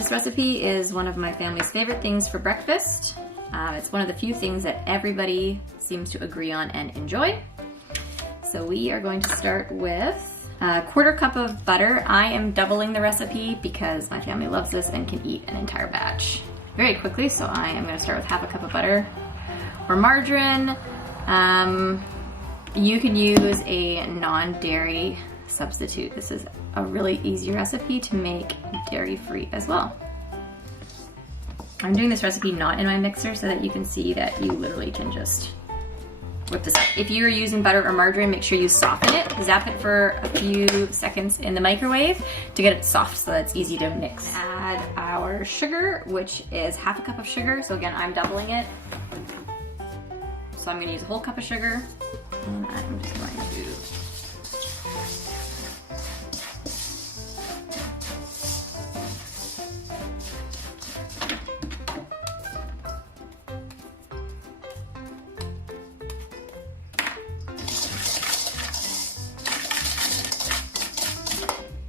This recipe is one of my family's favorite things for breakfast. It's one of the few things that everybody seems to agree on and enjoy. So we are going to start with a 1/4 cup of butter. I am doubling the recipe because my family loves this and can eat an entire batch very quickly. So I am going to start with 1/2 cup of butter or margarine. You can use a non-dairy substitute. This is a really easy recipe to make dairy-free as well. I'm doing this recipe not in my mixer so that you can see that you literally can just whip this up. If you're using butter or margarine, make sure you soften it. Zap it for a few seconds in the microwave to get it soft so that it's easy to mix. Add our sugar, which is 1/2 cup of sugar. So again, I'm doubling it. So I'm gonna use a whole cup of sugar. And I'm just going to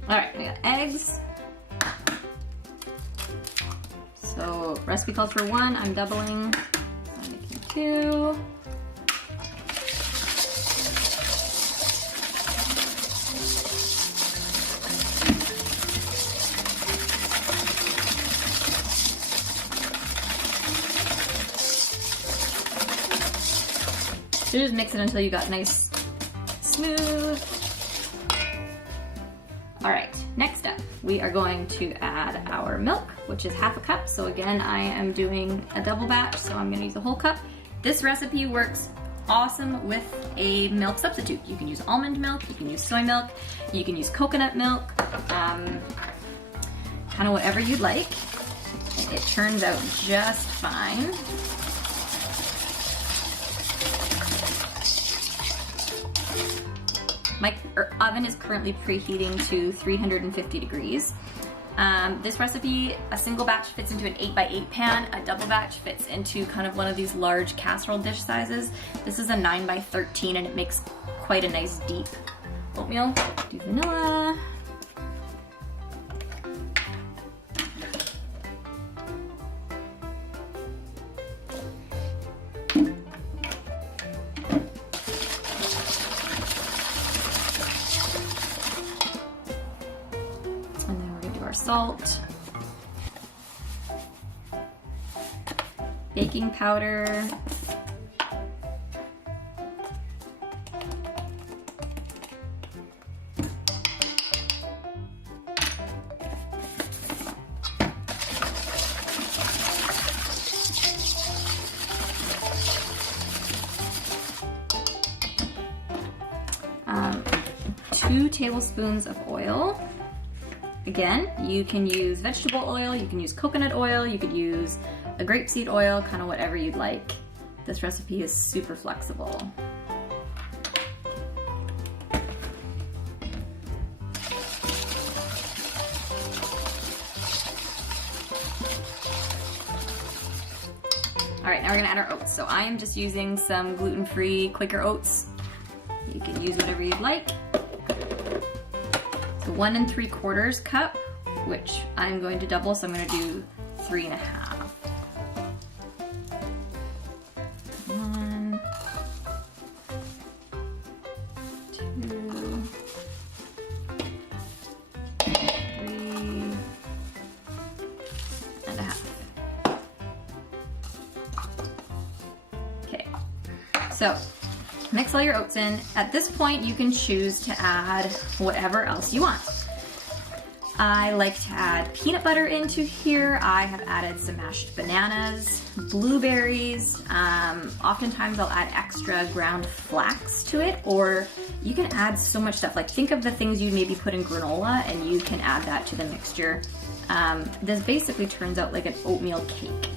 all right, we got eggs. So recipe calls for 1, I'm doubling. I'm making 2. So just mix it until you got nice, smooth. All right, next up, we are going to add our milk, which is 1/2 cup. So again, I am doing a double batch, so I'm gonna use a whole cup. This recipe works awesome with a milk substitute. You can use almond milk, you can use soy milk, you can use coconut milk, kind of whatever you'd like. It turns out just fine. My oven is currently preheating to 350 degrees. This recipe, a single batch fits into an 8x8 pan. A double batch fits into kind of one of these large casserole dish sizes. This is a 9x13 and it makes quite a nice deep oatmeal. Do vanilla. Salt, baking powder, two tablespoons of oil. Again, you can use vegetable oil, you can use coconut oil, you could use a grapeseed oil, kind of whatever you'd like. This recipe is super flexible. All right, now we're gonna add our oats. So I am just using some gluten-free Quaker oats. You can use whatever you'd like. So 1 3/4 cup, which I'm going to double, so I'm going to do 3 1/2. 1, 2, 3 1/2. Okay, so mix all your oats in. At this point, you can choose to add whatever else you want. I like to add peanut butter into here. I have added some mashed bananas, blueberries. Oftentimes I'll add extra ground flax to it, or you can add so much stuff. Like think of the things you maybe put in granola and you can add that to the mixture. This basically turns out like an oatmeal cake.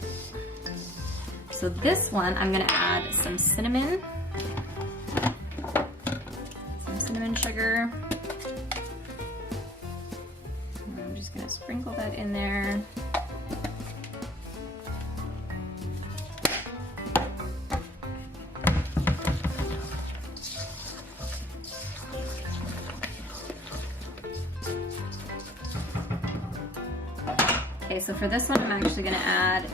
So this one, I'm gonna add some cinnamon. Cinnamon sugar. I'm just gonna sprinkle that in there. Okay, so for this one, I'm actually gonna add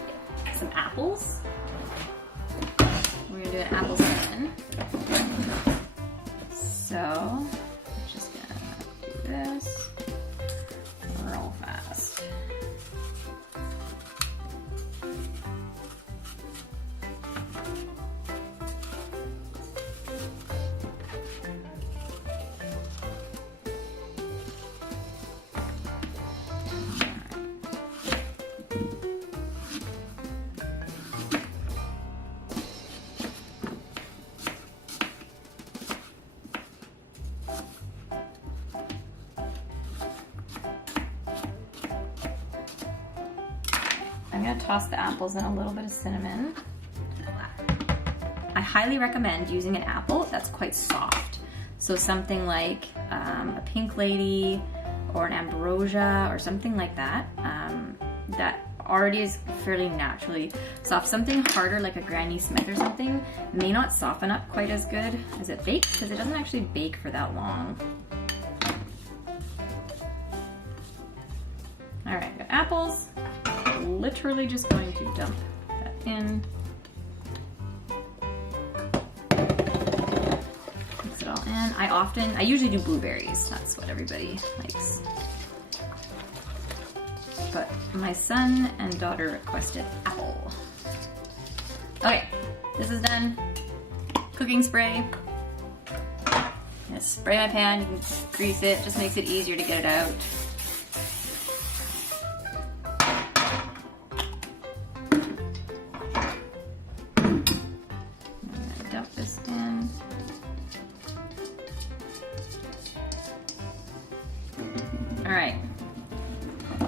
some apples. We're gonna do an apple cinnamon. So, I'm just gonna do this real fast. I'm gonna toss the apples in a little bit of cinnamon. I highly recommend using an apple that's quite soft. So something like a pink lady or an ambrosia or something like that, that already is fairly naturally soft. Something harder like a Granny Smith or something may not soften up quite as good as it bakes because it doesn't actually bake for that long. All right, got apples. Literally just going to dump that in. Mix it all in. I usually do blueberries. That's what everybody likes. But my son and daughter requested apple. Okay, this is done. Cooking spray. I'm gonna spray my pan, you can grease it, just makes it easier to get it out. Dump this in. All right,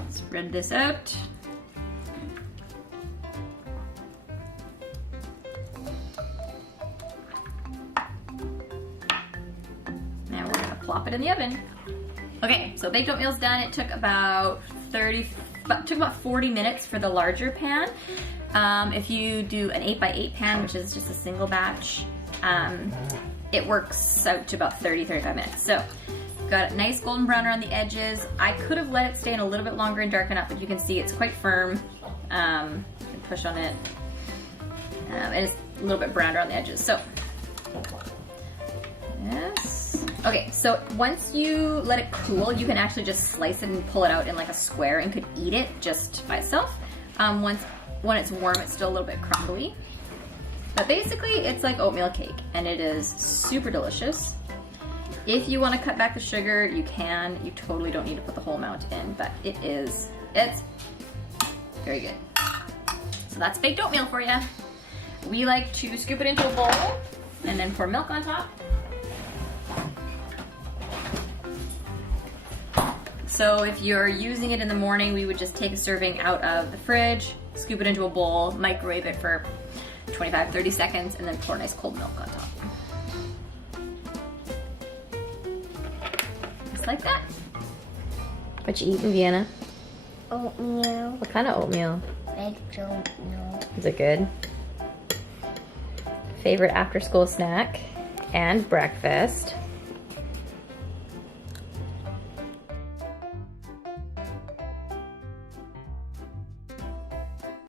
spread this out. Now we're gonna plop it in the oven. Okay, so baked oatmeal's done. It took about 40 minutes for the larger pan. If you do an 8x8 pan, which is just a single batch, it works out to about 30-35 minutes. So, got a nice golden brown around the edges. I could have let it stay in a little bit longer and darken up, but you can see it's quite firm. You can push on it. And it's a little bit brown around the edges. So, yes. Okay, so once you let it cool, you can actually just slice it and pull it out in like a square and could eat it just by itself. When it's warm, it's still a little bit crumbly. But basically, it's like oatmeal cake, and it is super delicious. If you want to cut back the sugar, you can. You totally don't need to put the whole amount in, but it's very good. So that's baked oatmeal for you. We like to scoop it into a bowl and then pour milk on top. So if you're using it in the morning, we would just take a serving out of the fridge, scoop it into a bowl, microwave it for 25-30 seconds, and then pour nice cold milk on top. Just like that. What you eating, Vienna? Oatmeal. What kind of oatmeal? Baked oatmeal. Is it good? Favorite after school snack and breakfast.